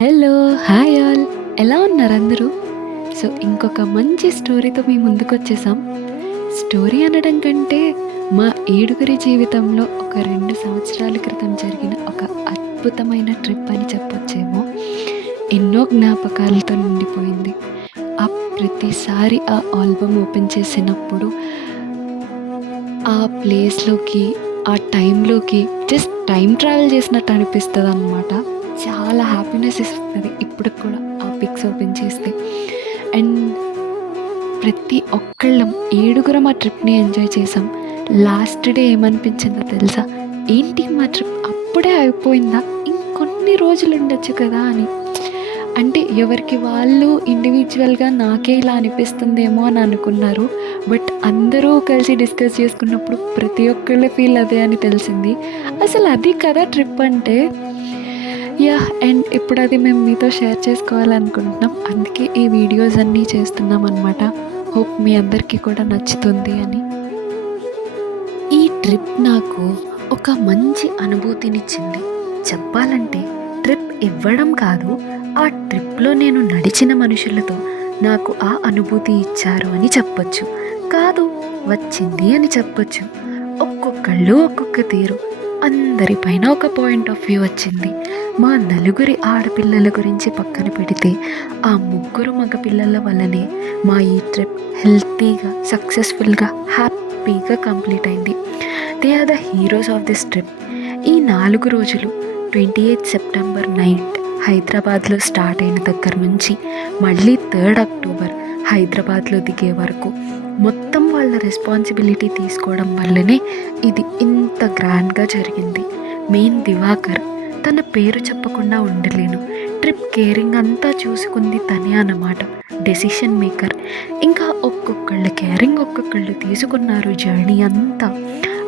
Hello! Hi all! ఎలా ఉన్నారు అందరూ? సో, ఇంకొక మంచి స్టోరీతో మీ ముందుకొచ్చేసాం. స్టోరీ అనడం కంటే, మా ఏడుగురి జీవితంలో ఒక 2 సంవత్సరాల క్రితం జరిగిన ఒక అద్భుతమైన ట్రిప్ అని చెప్పొచ్చేమో. ఎన్నో జ్ఞాపకాలతో నిండిపోయింది. ప్రతిసారి ఆ ఆల్బమ్ ఓపెన్ చేసినప్పుడు, ఆ ప్లేస్‌లోకి, ఆ టైంలోకి జస్ట్ టైమ్ ట్రావెల్ చేసినట్టు అనిపిస్తదనమాట. చాలా హ్యాపీనెస్ ఇస్తది ఇప్పటికి కూడా ఆ పిక్స్ ఓపెన్ చేస్తే. అండ్ ప్రతి ఒక్కళ్ళం ఏడుగురం ఆ ట్రిప్‌ని ఎంజాయ్ చేసాం. లాస్ట్ డే ఏమనిపించిందో తెలుసా? ఏంటి మా ట్రిప్ అప్పుడే అయిపోయిందా? ఇంకొన్ని రోజులు ఉండొచ్చు కదా అని. అంటే ఎవరికి వాళ్ళు ఇండివిజువల్‌గా నాకే ఇలా అనిపిస్తుందేమో అని అనుకున్నారు. బట్ అందరూ కలిసి డిస్కస్ చేసుకున్నప్పుడు ప్రతి ఒక్కళ్ళ ఫీల్ అదే అని తెలిసింది. అసలు అది కదా ట్రిప్ అంటే. యాహ్! అండ్ ఇప్పుడు అది మేము మీతో షేర్ చేసుకోవాలనుకుంటున్నాం. అందుకే ఈ వీడియోస్ అన్నీ చేస్తున్నామనమాట. హోప్ మీ అందరికీ కూడా నచ్చుతుంది అని. ఈ ట్రిప్ నాకు ఒక మంచి అనుభూతినిచ్చింది. చెప్పాలంటే ట్రిప్ ఇవ్వడం కాదు, ఆ ట్రిప్‌లో నేను నడిచిన మనుషులతో నాకు ఆ అనుభూతి ఇచ్చారు అని చెప్పొచ్చు. కాదు, వచ్చింది అని చెప్పొచ్చు. ఒక్కొక్కళ్ళు ఒక్కొక్క తీరు. అందరిపైన ఒక పాయింట్ ఆఫ్ వ్యూ వచ్చింది. మా నలుగురి ఆడపిల్లల గురించి పక్కన పెడితే, ఆ ముగ్గురు మగపిల్లల వల్లనే మా ఈ ట్రిప్ హెల్తీగా, సక్సెస్ఫుల్‌గా, హ్యాపీగా కంప్లీట్ అయింది. They are the heroes of this trip. ఈ 4 రోజులు 28 సెప్టెంబర్ నైట్ హైదరాబాద్లో స్టార్ట్ అయిన దగ్గర నుంచి మళ్ళీ 3 అక్టోబర్ హైదరాబాద్లో దిగే వరకు మొత్తం వాళ్ళ రెస్పాన్సిబిలిటీ తీసుకోవడం వల్లనే ఇది ఇంత గ్రాండ్గా జరిగింది. మెయిన్ దివాకర్, తన పేరు చెప్పకుండా ఉండలేను. ట్రిప్ కేరింగ్ అంతా చూసుకుంది తనే అన్నమాట. Decision maker. ఇంకా ఒక్కొక్కళ్ళ కేరింగ్ ఒక్కొక్కళ్ళు తీసుకున్నారు జర్నీ అంతా.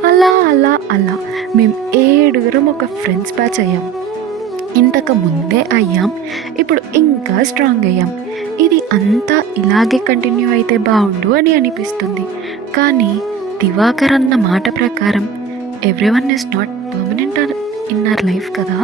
అలా అలా అలా మేము ఏడుగురం ఒక ఫ్రెండ్స్ బ్యాచ్ అయ్యాం. ఇంతకు ముందే అయ్యాం, ఇప్పుడు ఇంకా స్ట్రాంగ్ అయ్యాం. ఇది అంతా ఇలాగే కంటిన్యూ అయితే బాగుండు అని అనిపిస్తుంది. కానీ దివాకర్ అన్న మాట ప్రకారం everyone is not permanent in our life కదా.